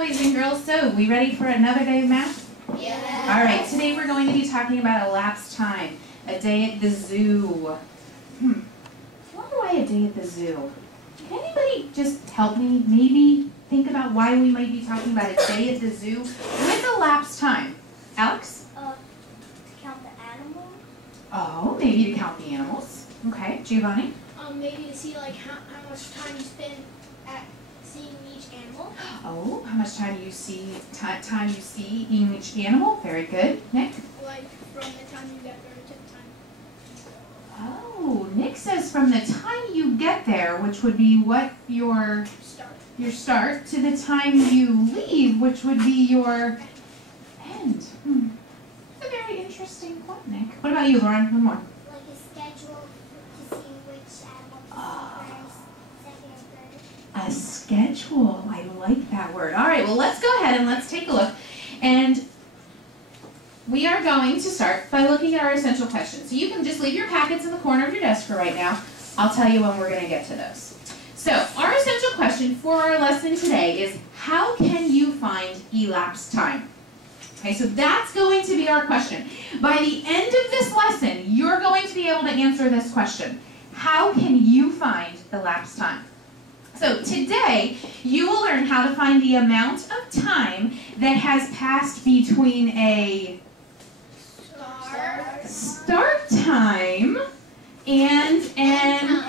boys and girls. So, we ready for another day of math? Yeah. All right, today we're going to be talking about elapsed time, a day at the zoo. Wonder why a day at the zoo? Can anybody just help me maybe think about why we might be talking about a day at the zoo with elapsed time? Alex? To count the animals. Oh, maybe to count the animals. Okay, Giovanni? Maybe to see like how much time you spend at seeing each animal. Oh, how much time you see each animal? Very good. Nick? Like from the time you get there to the time. Oh, Nick says from the time you get there, which would be what your start, to the time you leave, which would be your end. That's a very interesting point, Nick. What about you, Lauren? One more. Like a schedule to see which animal first, second, or third. A schedule. I like that word. All right, well, let's go ahead and let's take a look. And we are going to start by looking at our essential questions. So you can just leave your packets in the corner of your desk for right now. I'll tell you when we're going to get to those. So our essential question for our lesson today is, how can you find elapsed time? Okay, so that's going to be our question. By the end of this lesson, you're going to be able to answer this question. How can you find elapsed time? So today, you will learn how to find the amount of time that has passed between a start time and an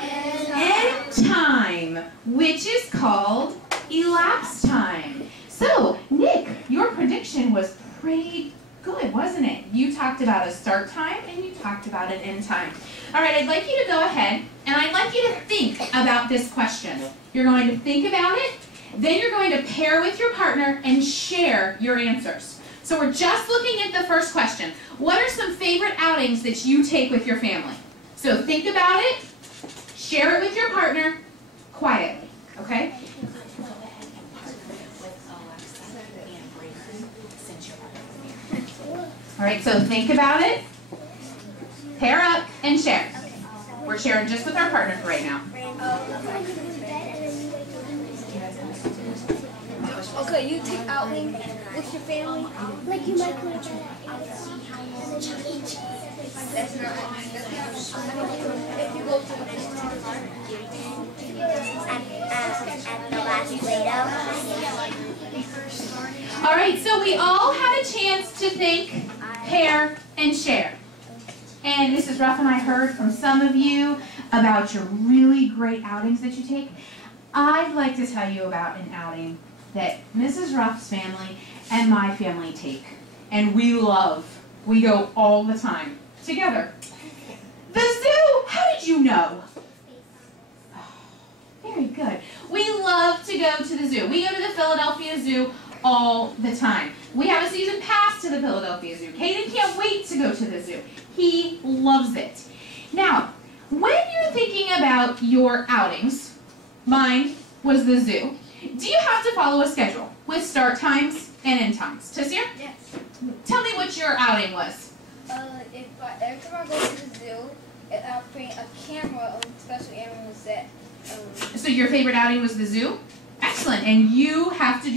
end time, which is called elapsed time. So, Nick, your prediction was pretty good, wasn't it? You talked about a start time and you talked about an end time. All right, I'd like you to go ahead and I'd like you to think about this question. You're going to think about it, then you're going to pair with your partner and share your answers. So we're just looking at the first question. What are some favorite outings that you take with your family? So think about it, share it with your partner quietly, okay? All right, so think about it, pair up, and share. We're sharing just with our partner for right now. Okay, you take outing with your family. Like you might go to bed That's not. If you go to at the last Play-Doh. All right, so we all had a chance to think, pair, and share. And Mrs. Ruff and I heard from some of you about your really great outings that you take. I'd like to tell you about an outing that Mrs. Ruff's family and my family take. And we love. We go all the time together. The zoo! How did you know? Oh, very good. We love to go to the zoo. We go to the Philadelphia Zoo all the time. We have a season pass to the Philadelphia Zoo. Caden can't wait to go to the zoo. He loves it. Now, when you're thinking about your outings, mine was the zoo. Do you have to follow a schedule with start times and end times? Tasia? Yes. Tell me what your outing was. Every time I go to the zoo, I'll bring a camera on special animals that. So your favorite outing was the zoo? Excellent. And you have to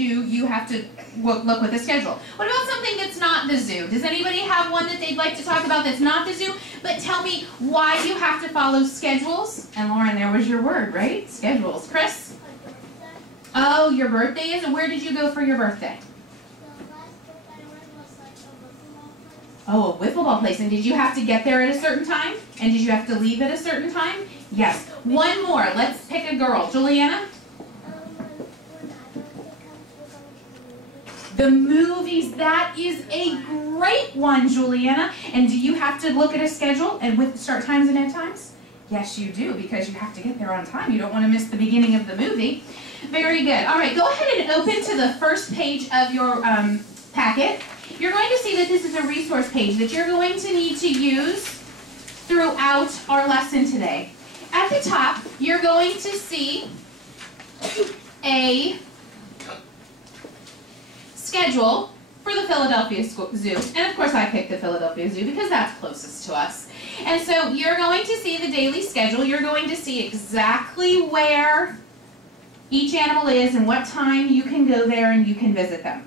look with the schedule. What about something that's not the zoo? Does anybody have one that they'd like to talk about that's not the zoo? But tell me why you have to follow schedules. And Lauren, there was your word, right? Schedules. Chris? Oh, your birthday is? And where did you go for your birthday? Oh, a wiffle ball place. And did you have to get there at a certain time? And did you have to leave at a certain time? Yes. One more. Let's pick a girl. Juliana? The movies. That is a great one, Juliana. And do you have to look at a schedule and with start times and end times? Yes, you do, because you have to get there on time. You don't want to miss the beginning of the movie. Very good. All right, go ahead and open to the first page of your packet. You're going to see that this is a resource page that you're going to need to use throughout our lesson today. At the top, you're going to see a schedule for the Philadelphia Zoo. And of course I picked the Philadelphia Zoo because that's closest to us. And so you're going to see the daily schedule. You're going to see exactly where each animal is and what time you can go there and you can visit them.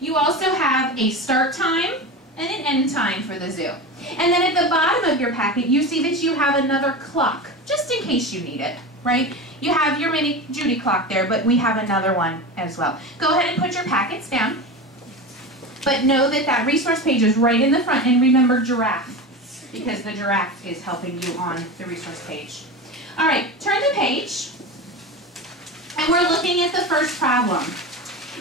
You also have a start time and an end time for the zoo. And then at the bottom of your packet, you see that you have another clock, just in case you need it, right? You have your mini Judy clock there, but we have another one as well. Go ahead and put your packets down. But know that that resource page is right in the front, and remember giraffe, because the giraffe is helping you on the resource page. All right, turn the page, and we're looking at the first problem.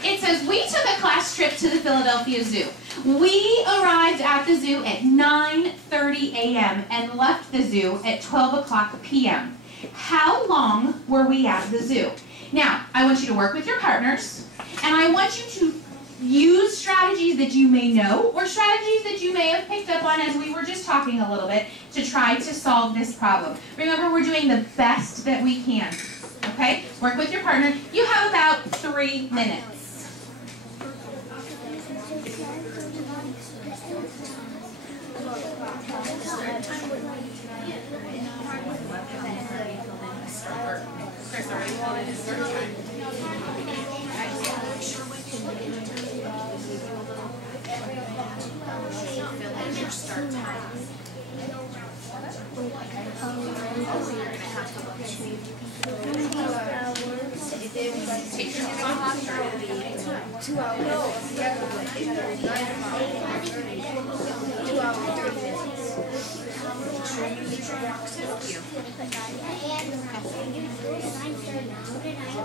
It says, we took a class trip to the Philadelphia Zoo. We arrived at the zoo at 9:30 a.m. and left the zoo at 12 o'clock p.m. How long were we at the zoo? Now, I want you to work with your partners, and I want you to use strategies that you may know or strategies that you may have picked up on as we were just talking a little bit to try to solve this problem. Remember, we're doing the best that we can, okay? Work with your partner. You have about 3 minutes.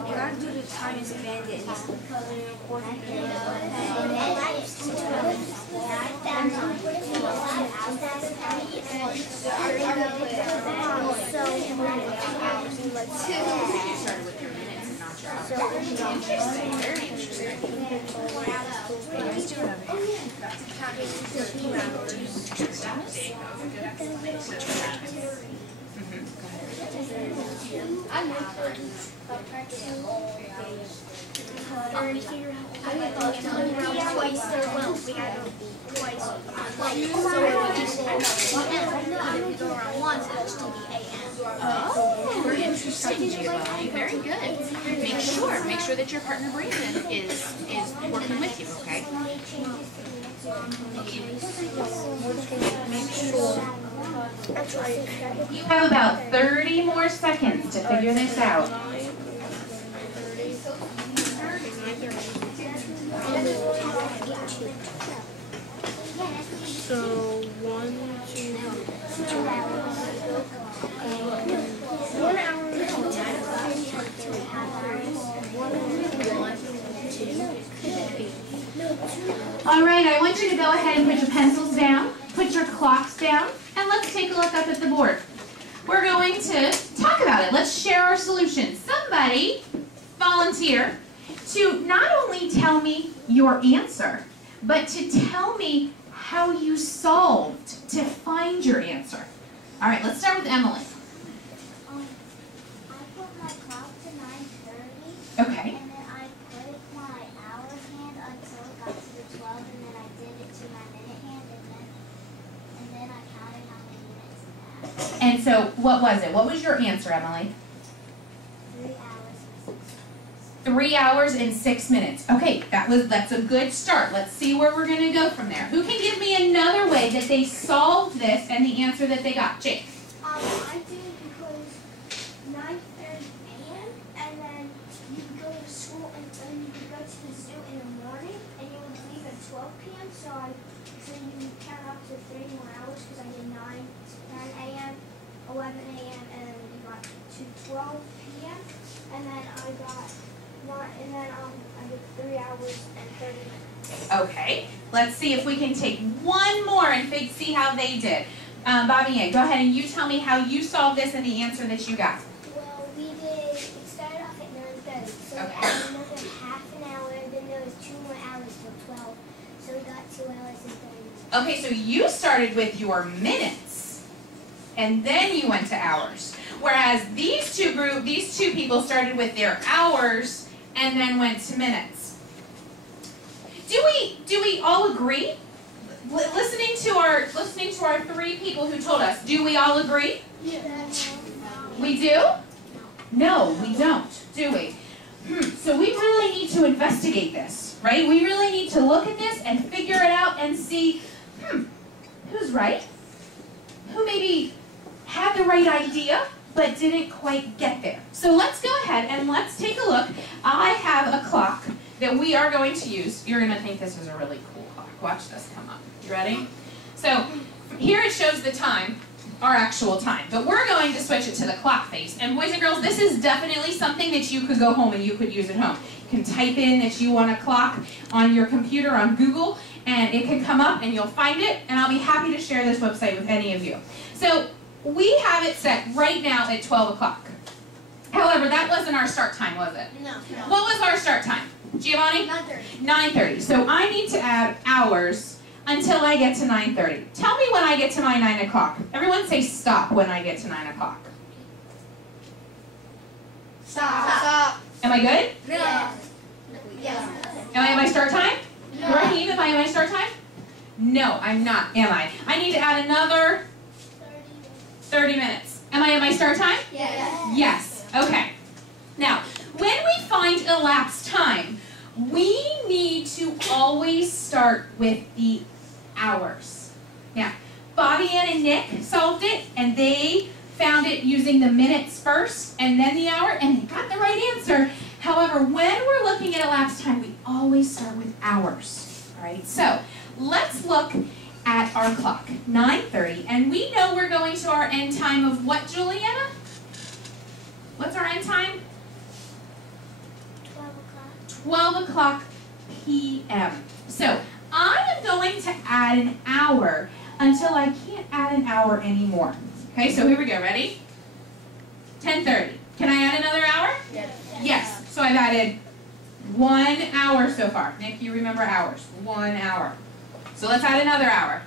You gotta do the time span Very interesting, Giovanni. Very good. Make sure that your partner Brandon is working with you, okay? You have about 30 more seconds to figure this out. So 1, 2, 2 hours. 1 hour. 2. All right, I want you to go ahead and put your pencils down, put your clocks down, and let's take a look up at the board. We're going to talk about it. Let's share our solutions. Somebody volunteer to not only tell me your answer, but to tell me how you solved to find your answer. All right, let's start with Emily. I put my clock to 9:30. Okay. And then I put my hour hand until it got to the 12, and then I did it to my minute hand, and then I counted how many minutes it had. And so, what was it? What was your answer, Emily? 3 hours and 6 minutes. 3 hours and 6 minutes. Okay, that's a good start. Let's see where we're going to go from there. Who can give me another way that they solved this and the answer that they got? Jake. I think because 9:30 a.m. and then you would go to school and then you would go to the zoo in the morning and you would leave at 12 p.m. So you count up to 3 more hours because I did 9 a.m., 11 a.m. and then we got to 12 p.m. and then I did 3 hours and 30 minutes. Okay, let's see if we can take one more and see how they did. Bobby Ann, go ahead and you tell me how you solved this and the answer that you got. Well, we started off at 9:30, so Okay. we added another half an hour, and then there was 2 more hours till 12, so we got 2 hours and 30 minutes. Okay, so you started with your minutes, and then you went to hours. Whereas these two people started with their hours and then went to minutes. Do we all agree? Listening to our 3 people who told us, do we all agree? Yeah. We do? No, we don't, do we? So we really need to investigate this, right? We really need to look at this and figure it out and see, who's right? Who maybe had the right idea, but didn't quite get there. So let's go ahead and let's take a look. I have a clock that we are going to use. You're going to think this is a really cool clock. Watch this come up. You ready? So here it shows the time, our actual time, but we're going to switch it to the clock face. And boys and girls, this is definitely something that you could go home and you could use at home. You can type in that you want a clock on your computer on Google, and it can come up and you'll find it, and I'll be happy to share this website with any of you. So we have it set right now at 12 o'clock. However, that wasn't our start time, was it? No. What was our start time? Giovanni? 9:30. 9:30. So I need to add hours until I get to 9:30. Tell me when I get to my 9 o'clock. Everyone say stop when I get to 9 o'clock. Stop. Am I good? Yes. Yes. Am I at my start time? No. Raheem, am I at my start time? No, I'm not, am I? I need to add another 30 minutes. Am I at my start time? Yes. Yes. Okay. Now, when we find elapsed time, we need to always start with the hours. Now, Bobby Ann and Nick solved it, and they found it using the minutes first and then the hour, and they got the right answer. However, when we're looking at elapsed time, we always start with hours. All right, so let's look at our clock, 9:30, and we know we're going to our end time of what, Juliana? What's our end time? 12 o'clock p.m. So I am going to add an hour until I can't add an hour anymore. Okay, so here we go. Ready? 10:30. Can I add another hour? Yes. Yes. So I've added 1 hour so far. Nick, you remember hours. 1 hour. So let's add another hour.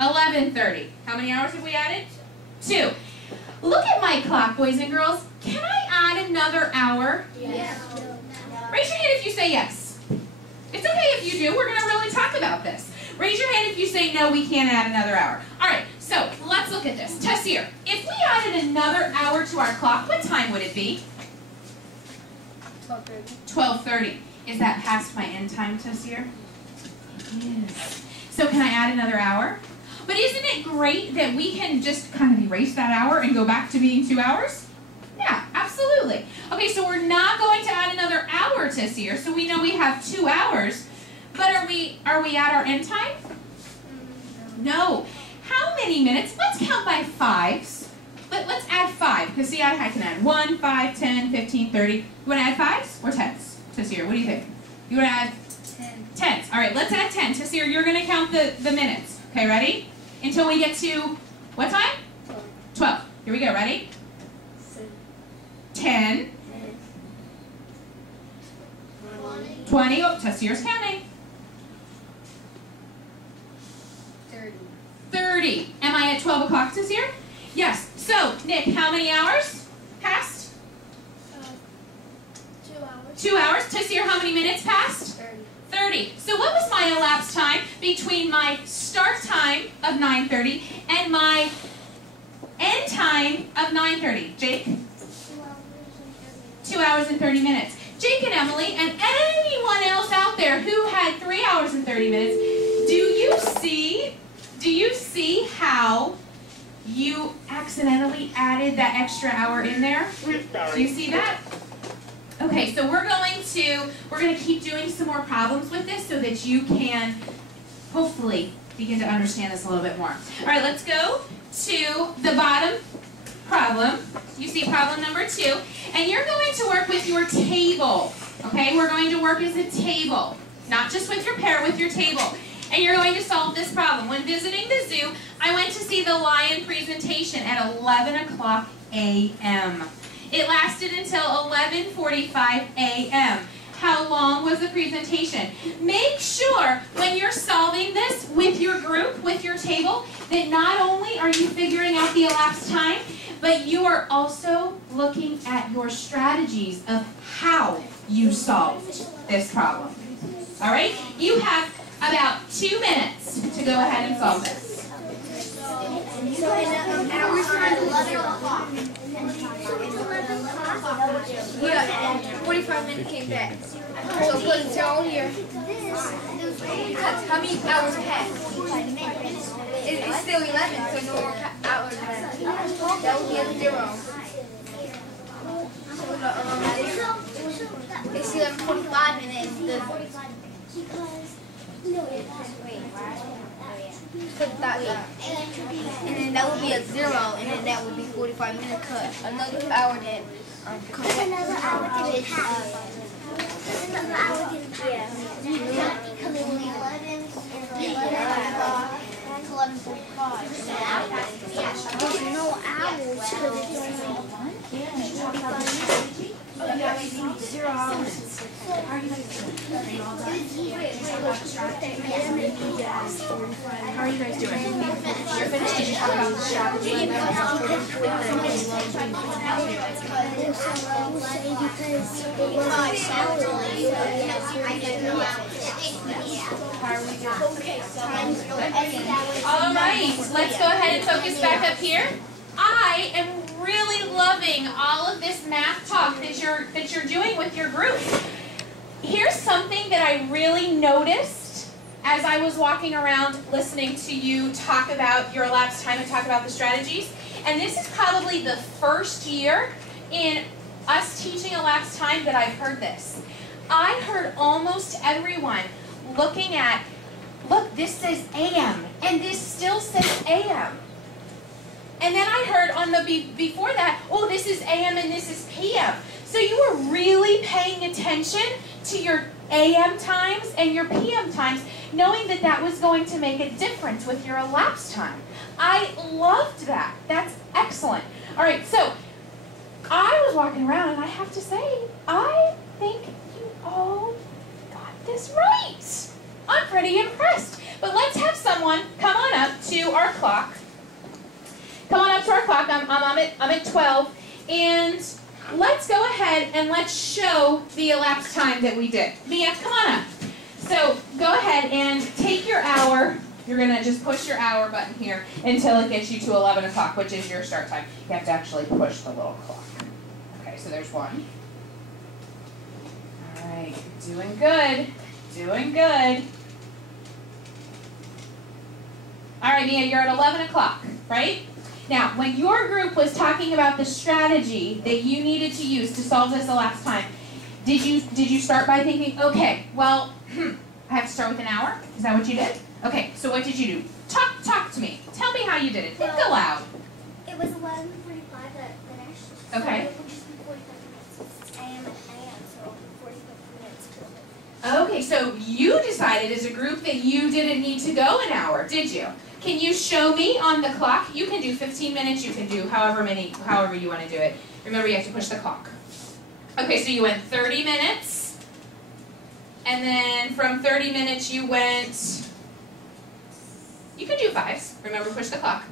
11:30. How many hours have we added? 2. Look at my clock, boys and girls. Can I add another hour? Yes. Raise your hand if you say yes. It's okay if you do. We're going to really talk about this. Raise your hand if you say no, we can't add another hour. All right, so let's look at this. Tessier, if we added another hour to our clock, what time would it be? 12:30. 12:30. Is that past my end time, Tessier? It is. So can I add another hour? But isn't it great that we can just kind of erase that hour and go back to being 2 hours? Yeah, absolutely. Okay, so we're not going to add another hour to here, so we know we have 2 hours. But are we at our end time? No. How many minutes? Let's count by fives. Let's add 5, because see, I can add 1, 5, 10, 15, 30. You want to add 5s or 10s? Tessier, what do you think? You want to add 10s. All right, let's add 10. Tessier, you're going to count the minutes. Okay, ready? Until we get to what time? 12. Here we go. Ready? 10. 20. Oh, Tessier's counting. 30. Am I at 12 o'clock, Tessier? Yes. So, Nick, how many hours passed? 2 hours. 2 hours. Tessier, how many minutes passed? 30. So what was my elapsed time between my start time of 9:30 and my end time of 9:30? Jake? 2 hours and 30 minutes. Jake and Emily and anyone else out there who had 3 hours and 30 minutes, do you see how you accidentally added that extra hour in there? Do you see that? Okay, so we're going to keep doing some more problems with this so that you can hopefully begin to understand this a little bit more. All right, let's go to the bottom problem. You see problem number 2, and you're going to work with your table. Okay, we're going to work as a table, not just with your pair, with your table. And you're going to solve this problem. When visiting the zoo, I went to see the lion presentation at 11 o'clock a.m. It lasted until 11:45 a.m. How long was the presentation? Make sure when you're solving this with your group, with your table, that not only are you figuring out the elapsed time, but you are also looking at your strategies of how you solved this problem. All right? You have about 2 minutes to go ahead and solve this. So hours time 11 o'clock. Yeah, 45 minutes came back. So put 0 here. Because how many hours passed? It's still 11, so no more hours left. That would be a 0. So it's 11:45 and then and then that would be a 0, and then that would be 45 minutes cut. Another hour that Another hour didn't pass. Another hour didn't pass. Yeah. Because it was 11 o'clock to 11:45. There's no hours because it's only 0 hours. How are you guys doing? Are you all done? How are you guys doing? You're finished? Did you talk about the strategy? All right, let's go ahead and focus back up here. I am really loving all of this math talk that you're doing with your group. Here's something that I really noticed as I was walking around listening to you talk about your elapsed time and talk about the strategies. And this is probably the first year in us teaching elapsed time that I've heard this. I heard almost everyone looking at, look, this says AM, and this still says AM. And then I heard on the before that, oh, this is AM and this is PM. So you were really paying attention to your AM times and your PM times, knowing that that was going to make a difference with your elapsed time. I loved that. That's excellent. All right, so I was walking around, and I have to say, I think you all got this right. I'm pretty impressed. But let's have someone come on up to our clock. Come on up to our clock. I'm at 12, and let's go ahead and let's show the elapsed time that we did. Mia, come on up. So go ahead and take your hour. You're going to just push your hour button here until it gets you to 11 o'clock, which is your start time. You have to actually push the little clock. Okay, so there's one. All right, doing good. Doing good. All right, Mia, you're at 11 o'clock, right? Now, when your group was talking about the strategy that you needed to use to solve this elapsed time, did you start by thinking, okay, well, I have to start with an hour? Is that what you did? Okay, so what did you do? Talk to me. Tell me how you did it. Think aloud. It was 11:45 that finished. Okay. So it would just be 45 minutes. It's AM and AM, so 45 minutes to it. Okay, so you decided as a group that you didn't need to go an hour, did you? Can you show me on the clock? You can do 15 minutes, you can do however you want to do it. Remember, you have to push the clock. Okay, so you went 30 minutes, and then from 30 minutes you went, you can do 5s. Remember, push the clock.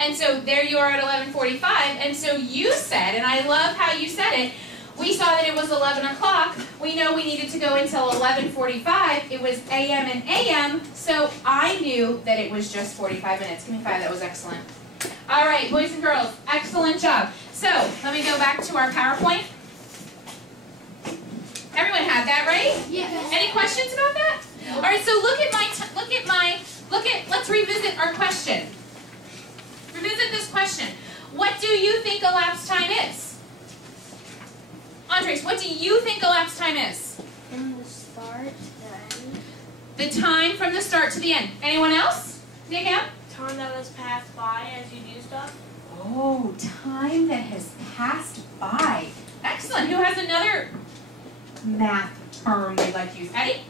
And so there you are at 11:45, and so you said, and I love how you said it, we saw that it was 11 o'clock. We know we needed to go until 11:45. It was AM and AM, so I knew that it was just 45 minutes. Give me 5. That was excellent. All right, boys and girls, excellent job. So let me go back to our PowerPoint. Everyone had that, right? Yeah. Any questions about that? All right, so let's revisit our question. Revisit this question. What do you think elapsed time is? Andres, what do you think elapsed time is? From the start to the end. The time from the start to the end. Anyone else? Dig out? Time that has passed by as you do stuff. Oh, time that has passed by. Excellent. Who has another math term they'd like to use? Eddie?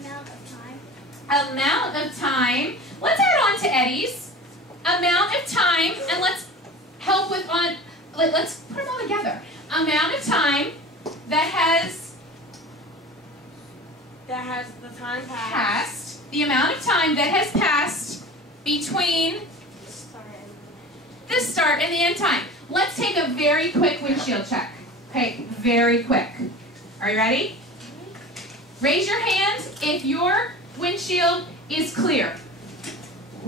Amount of time. Amount of time. Let's add on to Eddie's. Amount of time, and let's help with let's put them all together. Amount of time that has the time passed. The amount of time that has passed between the start and the end time. Let's take a very quick windshield check. Okay, very quick. Are you ready? Raise your hand if your windshield is clear.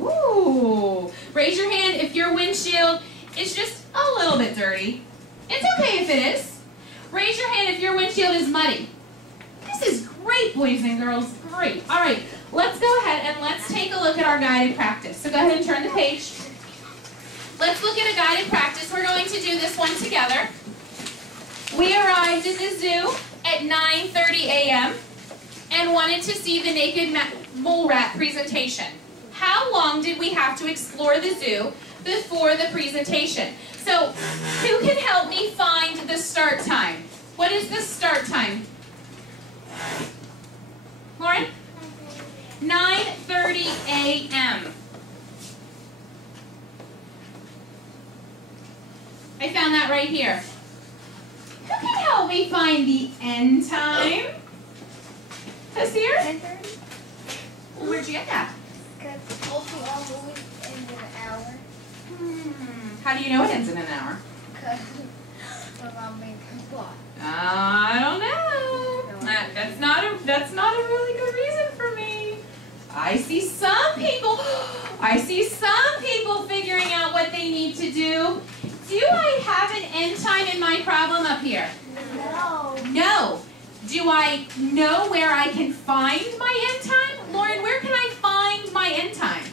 Ooh. Raise your hand if your windshield is just a little bit dirty. It's okay if it is. Raise your hand if your windshield is muddy. This is great, boys and girls. Great. All right, let's go ahead and let's take a look at our guided practice. So go ahead and turn the page. Let's look at a guided practice. We're going to do this one together. We arrived in the zoo at 9:30 a.m. and wanted to see the naked mole rat presentation. How long did we have to explore the zoo before the presentation? So, who can help me find the start time? What is the start time? Lauren? 9:30 a.m. I found that right here. Who can help me find the end time? Tasir? 10:30? Where'd you get that? Because also all movies end in an hour. How do you know it ends in an hour? Because I'm making a plot. I don't know. That's not a really good reason for me. I see some people figuring out what they need to do. Do I have an end time in my problem up here? No. No. Do I know where I can find my end time? Lauren, where can I find my end time?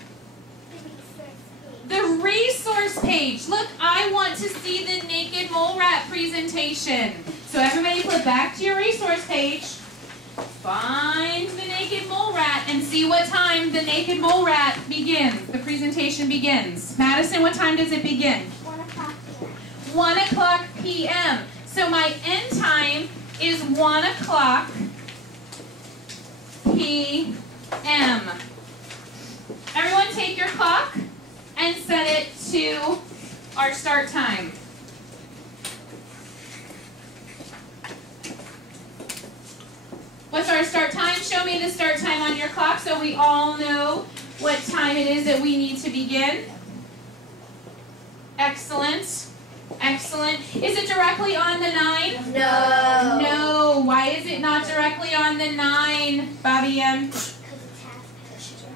The resource page. Look, I want to see the naked mole rat presentation. So everybody flip back to your resource page. Find the naked mole rat and see what time the naked mole rat begins. The presentation begins. Madison, what time does it begin? 1 o'clock p.m. 1 o'clock p.m. So my end time is 1 o'clock p.m. Everyone take your clock and set it to our start time. What's our start time? Show me the start time on your clock so we all know what time it is that we need to begin. Excellent. Excellent. Is it directly on the 9? No. No. Why is it not directly on the 9, Bobby M?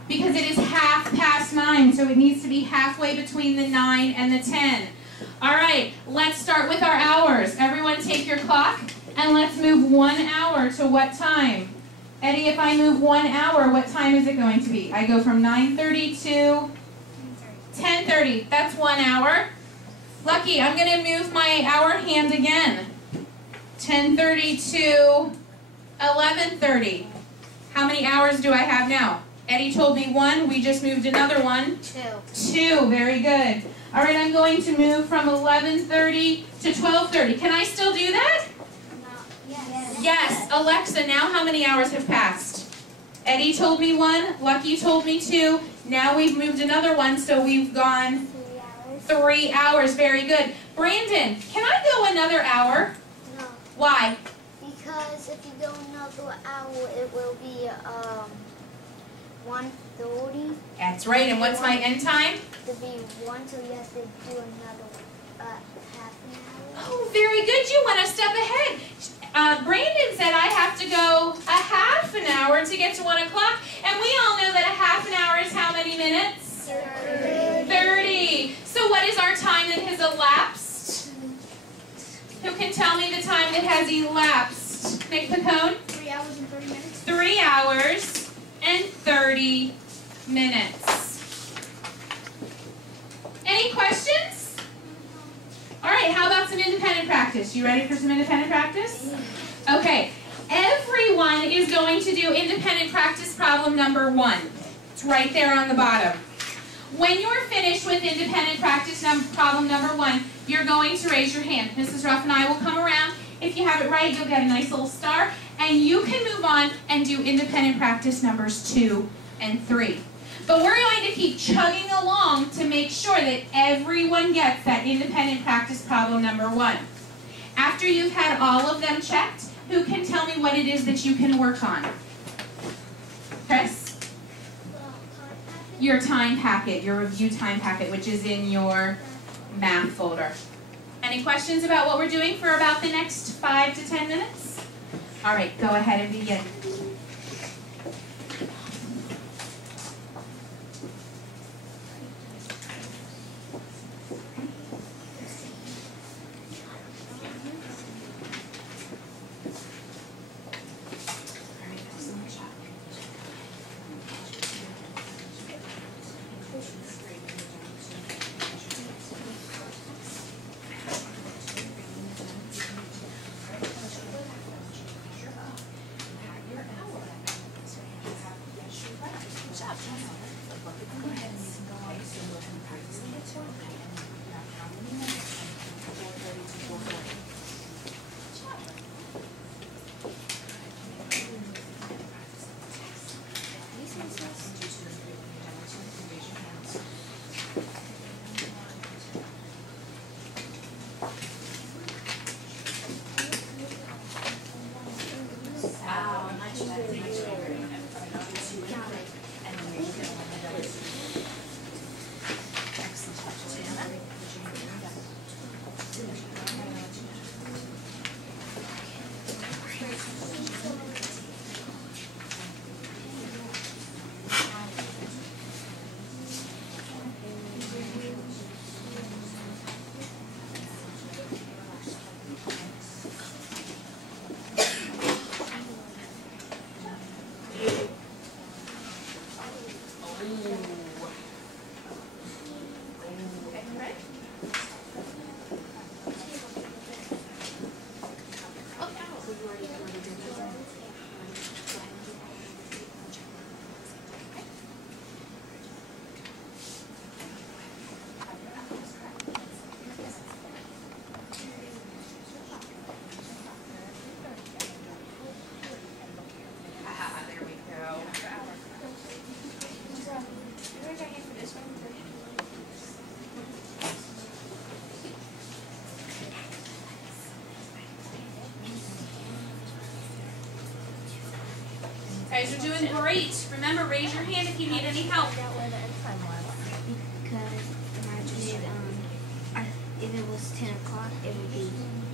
Because it is 9:30, so it needs to be halfway between the 9 and the 10. All right, let's start with our hours. Everyone take your clock, and let's move 1 hour to what time? Eddie, if I move 1 hour, what time is it going to be? I go from 9:30 to 10:30. That's 1 hour. Lucky, I'm going to move my hour hand again. 10:30 to 11:30. How many hours do I have now? Eddie told me 1. We just moved another one. 2. Very good. All right, I'm going to move from 11:30 to 12:30. Can I still do that? Yes. Yes. Alexa, now how many hours have passed? Eddie told me 1. Lucky told me 2. Now we've moved another one, so we've gone 3 hours. Very good. Brandon, can I go another hour? No, Why? because if you go another hour, it will be 1:30. That's right. And what's my end time? To be 1, so you have to do another half an hour. Oh, very good. You went a step ahead. Brandon said I have to go a half an hour to get to 1 o'clock. And we all know that a half an hour is how many minutes? 30. So what is our time that has elapsed? Who can tell me the time that has elapsed? Nick Pacone? 3 hours and 30 minutes. 3 hours and 30 minutes. Any questions? All right, how about some independent practice? You ready for some independent practice? Okay, everyone is going to do independent practice problem number 1. It's right there on the bottom. When you're finished with independent practice problem number 1, you're going to raise your hand. Mrs. Ruff and I will come around. If you have it right, you'll get a nice little star, and you can move on and do independent practice numbers 2 and 3. But we're going to keep chugging along to make sure that everyone gets that independent practice problem number 1. After you've had all of them checked, who can tell me what it is that you can work on? Chris? Your time packet, your review time packet, which is in your math folder. Any questions about what we're doing for about the next 5 to 10 minutes? All right, go ahead and begin. Wow, much better. Guys are doing great. Remember, raise your hand if you need any help. Because imagine if it was 10 o'clock, it would be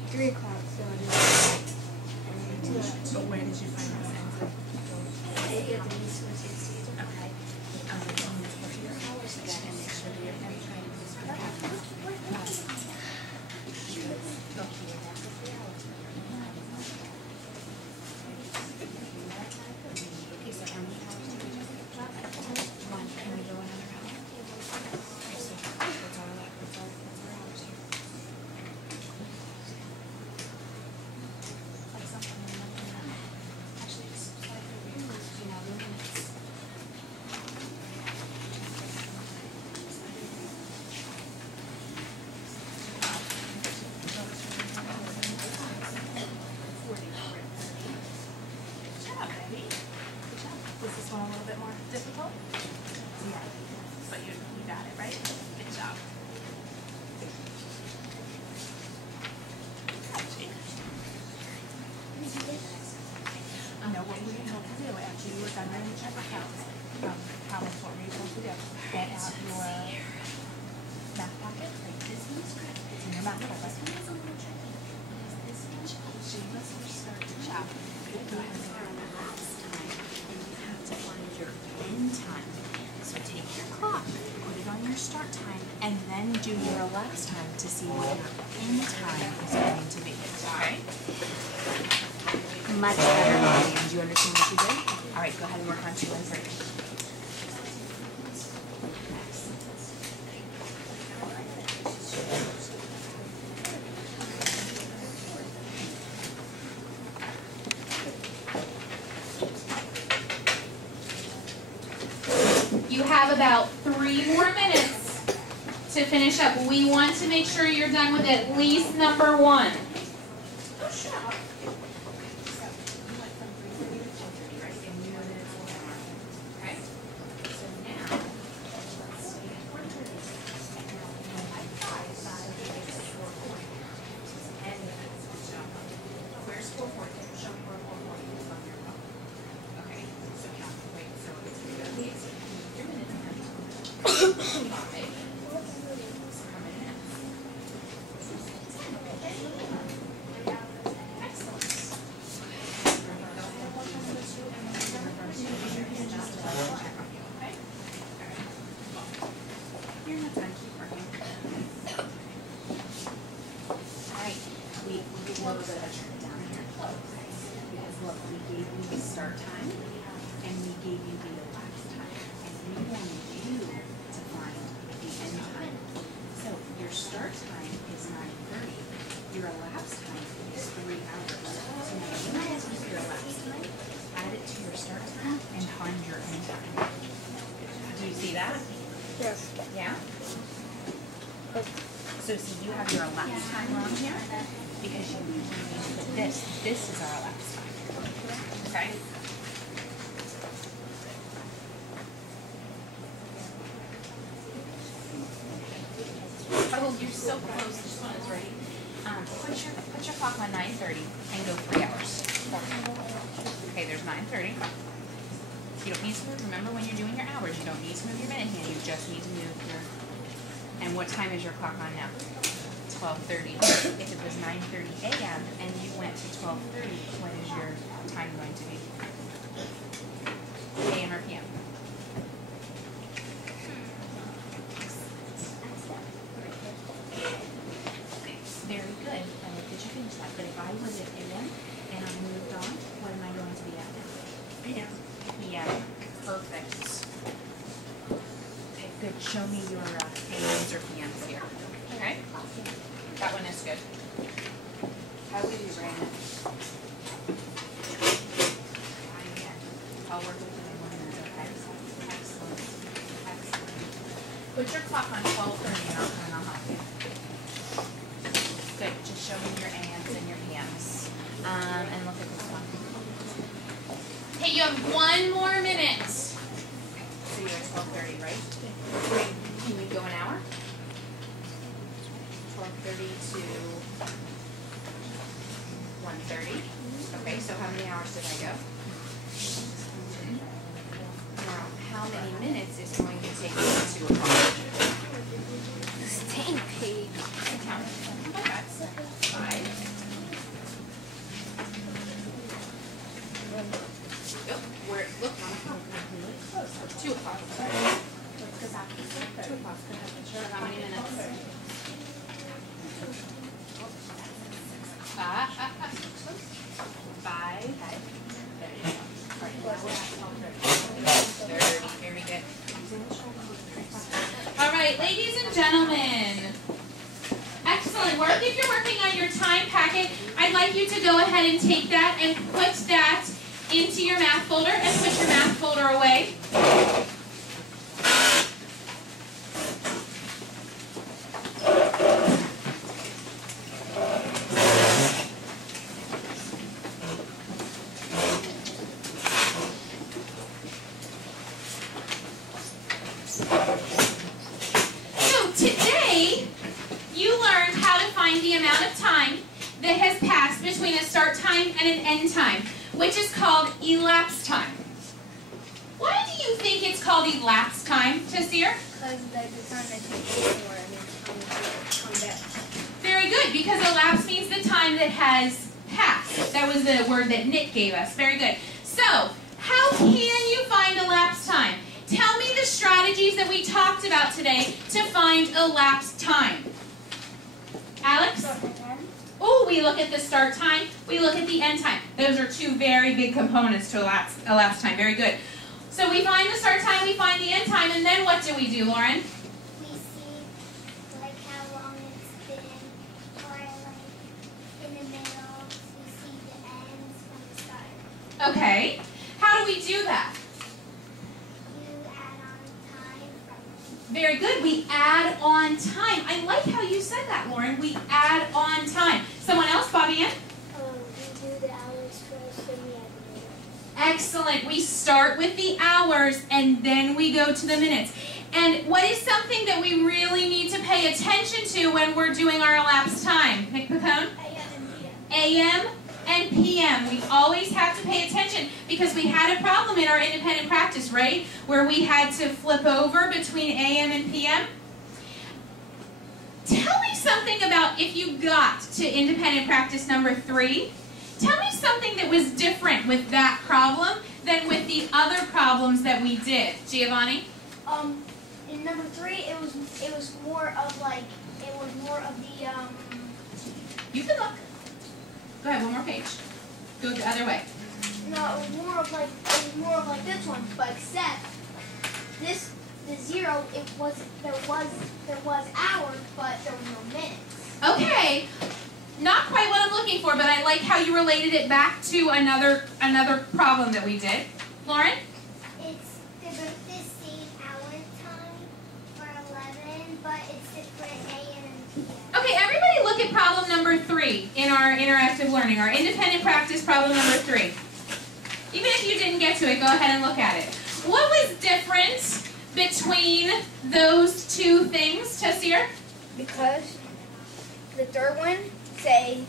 3 o'clock. So it would be So where did you find this answer? okay. Was this one a little bit more difficult? Yeah. But you got it, right? Good job. What were you told to do after you were done writing the check accounts? What were you told to do? Get out your math packet. It's in your math packet. Go ahead. Your end time. So take your clock, put it on your start time, and then do your elapsed time to see what your end time is going to be. Okay? Much better, Molly. And do you understand what you did? All right, go ahead and work on 2 and 3. You have about 3 more minutes to finish up. We want to make sure you're done with at least number 1. Start time, and we gave you the elapsed time, and we wanted you to find the end time. So your start time is 9:30. Your elapsed time is 3 hours. So now you want to take your elapsed time, add it to your start time, and find your end time. Do you see that? Yes. Yeah? So see, you have your elapsed time wrong here because you need to put this. This is our elapsed time. Okay? Oh, you're so close. This one is ready. Put your clock on 9:30 and go 3 hours. You don't need to move, remember when you're doing your hours, you don't need to move your minute hand, you just need to move your, and what time is your clock on now? 12:30. If it was 9:30 a.m. and you went to 12:30, what is your time going to be? AM or PM? Very good. Did you finish that? But if I was at AM and I moved on, what am I going to be at now? PM. PM. Perfect. Okay, good. Show me your AMs or PMs here. Okay? That one is good. How would you rate it? I'll work with you in 1 minute, okay? Excellent. Excellent. Put your clock on 12:30 and I'll help you. Good. Just show me your AMs and your PMs. And look at this one. Okay, you have 1 more minute. So you're at 12:30, right? Can you go an hour? 12:30 to 1:30. Okay, so how many hours did I go? Now, how many minutes is going to take you to 2 o'clock? Same page. Count. That's 5. Oh, look, Mama, really close. 2 o'clock. Sorry. Let's go back. 2 o'clock. How many minutes? 5. There you go. All right, now we're at 12:30. Very good. All right, ladies and gentlemen. Excellent work. If you're working on your time packet, I'd like you to go ahead and take that and put that into your math folder and put your math folder away. So today, you learned how to find the amount of time that has passed between a start time and an end time, which is called elapsed time. Why do you think it's called elapsed time, Tasir? Because the time that takes before and come back. Very good, because elapsed means the time that has passed. That was the word that Nick gave us. Very good. So, how can you find elapsed time? Tell me the strategies that we talked about today to find elapsed time. Alex? Oh, we look at the start time, we look at the end time. Those are 2 very big components to elapsed time. Very good. So we find the start time, we find the end time, and then what do we do, Lauren? We see like how long it's been, or like in the middle, we see the ends from the start. Okay. How do we do that? You add on time from Very good. We add on time. I like how you said that, Lauren. We add on time. Someone else, Bobby Ann? we do the hours first, then we add the minutes. Excellent. We start with the hours and then we go to the minutes. And what is something that we really need to pay attention to when we're doing our elapsed time? Nick Picone? AM and PM. We always have to pay attention because we had a problem in our independent practice, right? Where we had to flip over between AM and PM. Tell me something about if you got to independent practice number 3. Tell me something that was different with that problem than with the other problems that we did. Giovanni? In number 3, it was more of the You can look. Go ahead, one more page. Go the other way. no, it was more of like this one, but except the 0, there was hours, but there was no minutes. Okay. Not quite what I'm looking for, but I like how you related it back to another problem that we did. Lauren? It's the same hour time for 11, but it's different AM and PM. Okay, everybody look at problem number 3 in our interactive learning, our independent practice problem number 3. Even if you didn't get to it, go ahead and look at it. What was different between those 2 things, Tasir? Because the third one, say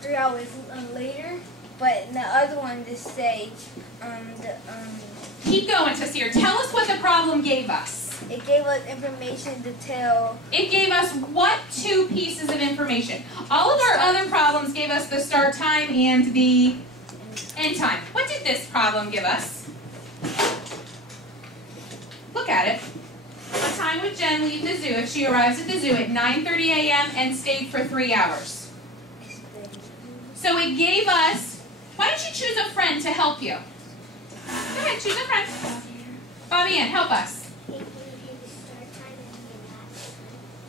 3 hours later, but in the other one just say, Keep going, Tasir. Tell us what the problem gave us. it gave us information to tell. It gave us what two pieces of information? All of our other problems gave us the start time and the end time. What did this problem give us? Look at it. What time would Jen leave the zoo if she arrives at the zoo at 9:30 a.m. and stayed for 3 hours? So it gave us, why don't you choose a friend to help you? Go ahead, choose a friend. Bobby Ann, help us.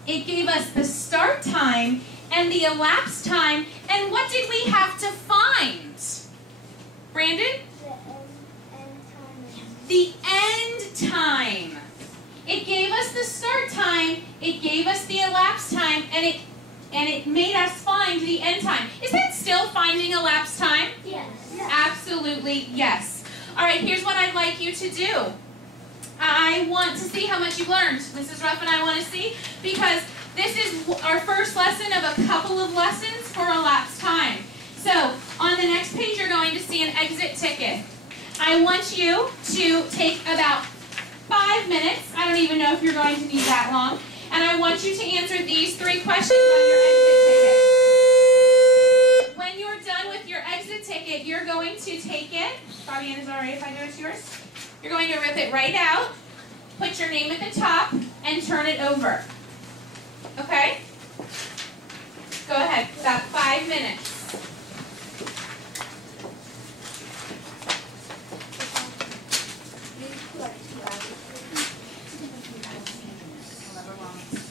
It gave us the start time and the elapsed time, and what did we have to find? Brandon? The end time. It gave us the start time, it gave us the elapsed time, and it made us find the end time. Is that still finding elapsed time? Yes. Absolutely yes. All right, here's what I'd like you to do. I want to see how much you've learned. Mrs. Ruff and I want to see, because this is our first lesson of a couple of lessons for elapsed time. So on the next page, you're going to see an exit ticket. I want you to take about 5 minutes. I don't even know if you're going to need that long. And I want you to answer these 3 questions on your exit ticket. When you're done with your exit ticket, you're going to take it. Bobby Ann, is it all right if I do it to yours? You're going to rip it right out, put your name at the top, and turn it over. Okay? Go ahead. About 5 minutes.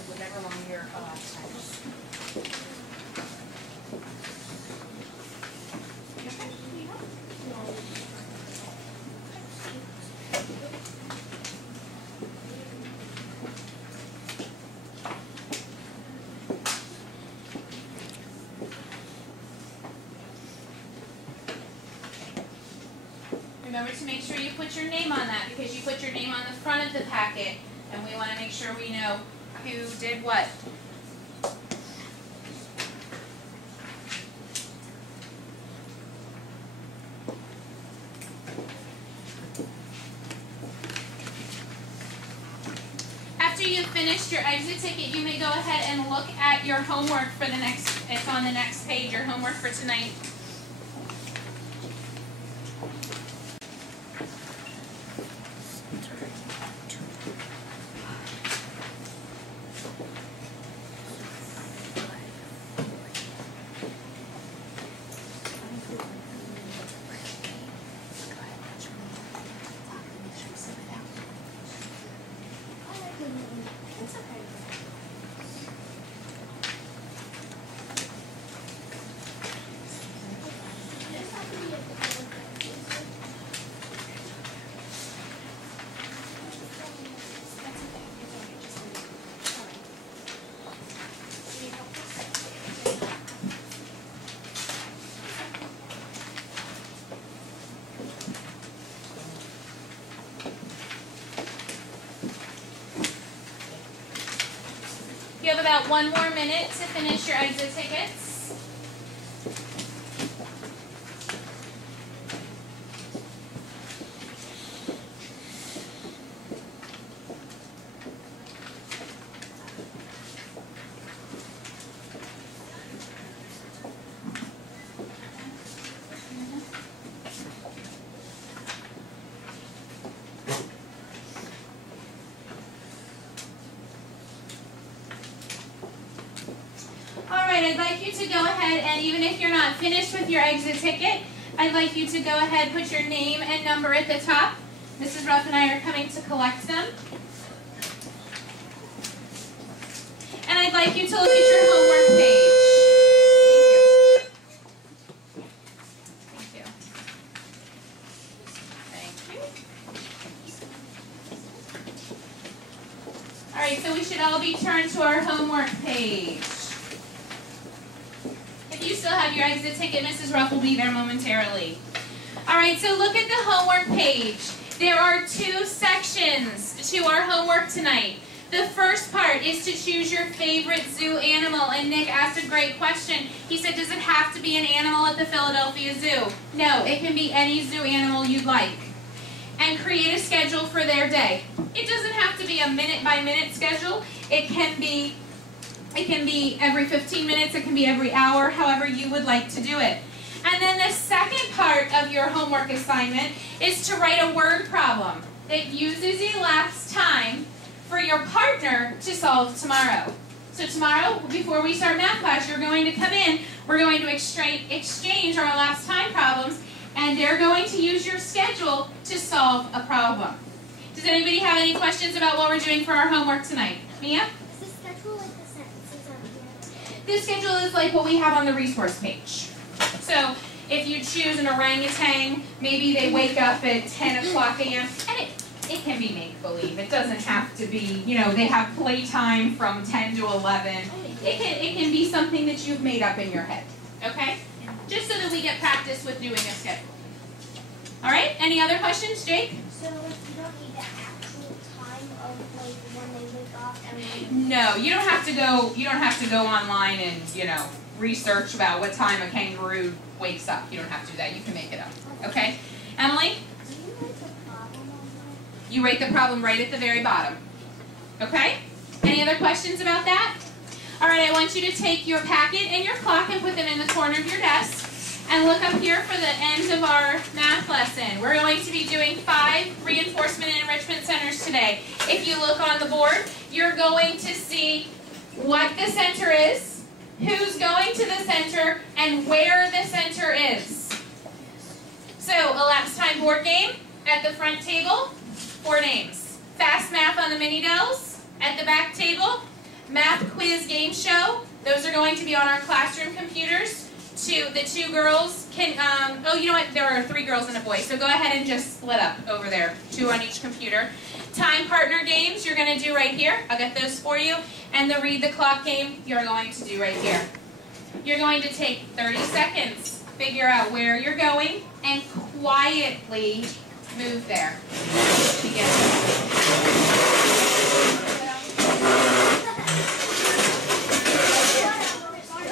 Whatever long your elapsed time is. Remember to make sure you put your name on that, because you put your name on the front of the packet, and we want to make sure we know who did what. After you've finished your exit ticket, you may go ahead and look at your homework for the next, it's on the next page, your homework for tonight. You have about 1 more minute to finish your exit tickets. I'd like you to go ahead and, even if you're not finished with your exit ticket, I'd like you to go ahead, put your name and number at the top. Mrs. Ruff and I are coming to collect them. And I'd like you to look at your homework page. Thank you. Thank you. All right, so we should all be turned to our homework page. If you still have your exit ticket, Mrs. Ruff will be there momentarily. All right, so look at the homework page. There are 2 sections to our homework tonight. The first part is to choose your favorite zoo animal, and Nick asked a great question. He said, does it have to be an animal at the Philadelphia Zoo? No, it can be any zoo animal you'd like. And create a schedule for their day. It doesn't have to be a minute-by-minute schedule. It can be every 15 minutes, it can be every hour, however you would like to do it. And then the second part of your homework assignment is to write a word problem that uses elapsed time for your partner to solve tomorrow. So tomorrow, before we start math class, you're going to come in, we're going to exchange our elapsed time problems, and they're going to use your schedule to solve a problem. Does anybody have any questions about what we're doing for our homework tonight? Mia? Is the schedule like the sentences on here? This schedule is like what we have on the resource page. So if you choose an orangutan, maybe they wake up at 10 o'clock a.m. and it can be make-believe. It doesn't have to be, they have playtime from 10 to 11. It can be something that you've made up in your head, okay? Just so that we get practice with doing a schedule. All right, any other questions, Jake? So you don't need the actual time of when they wake up and No, you don't have to go online and, research about what time a kangaroo wakes up. You don't have to do that. You can make it up. Okay? Emily? Do you write the problem on there? You write the problem right at the very bottom. Okay? Any other questions about that? All right, I want you to take your packet and your clock and put them in the corner of your desk. And look up here for the end of our math lesson. We're going to be doing 5 reinforcement and enrichment centers today. If you look on the board, you're going to see what the center is, who's going to the center, and where the center is. So, elapsed time board game at the front table, 4 names. Fast math on the mini dells at the back table. Math quiz game show. Those are going to be on our classroom computers. The 2 girls can, oh, you know what, there are 3 girls and a boy, so go ahead and just split up over there, 2 on each computer. Time partner games you're going to do right here. I'll get those for you. And the read the clock game you're going to do right here. You're going to take 30 seconds, figure out where you're going, and quietly move there. Begin.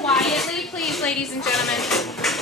Quietly, please, ladies and gentlemen.